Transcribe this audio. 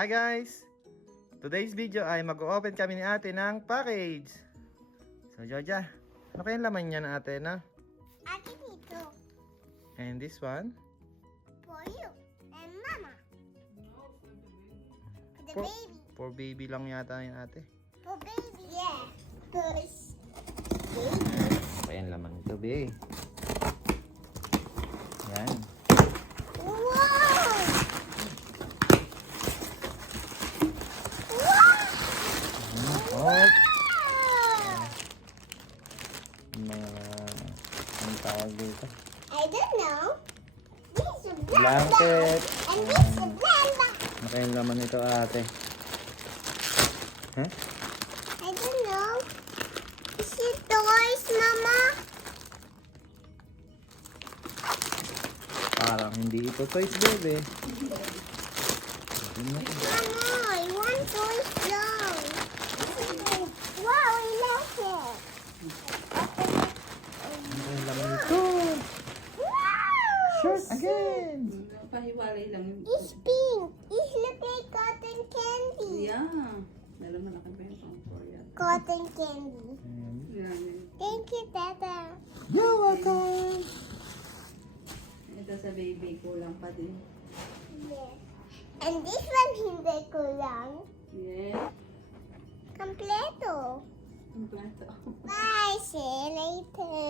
Hi guys! Today's video ay mag-open kami ni ate ng package. So Georgia, ano kayang laman niya na ate na? Ate dito. And this one? For you and mama. For the For, baby. for baby lang yata yun ate. For baby. Yeah. Cause Ano kayang laman nito be? Yan. wow! Wow! Oh, Wow! mga ang tawag dito. I don't know. This is a Blanket. And this is a blanket. Ano kayang laman nito ate? Huh? I don't know. Is it toys, mama? Parang hindi ito toys bebe. Mama, I want toys now. Wow, I like it. Ano kayang laman nito? Wow! Shirt again! Pahiwalay lang yun. It's pink. It looks like cotton candy. Yeah. Dala malaki pa yung pang yan. Cotton candy. Ayan. Yan, yan. Thank you, Tata. You're welcome! Ito sa baby, kulang pa din. Yeah. And this one hindi kulang. Yeah. Kompleto. Kompleto. Bye. See you later.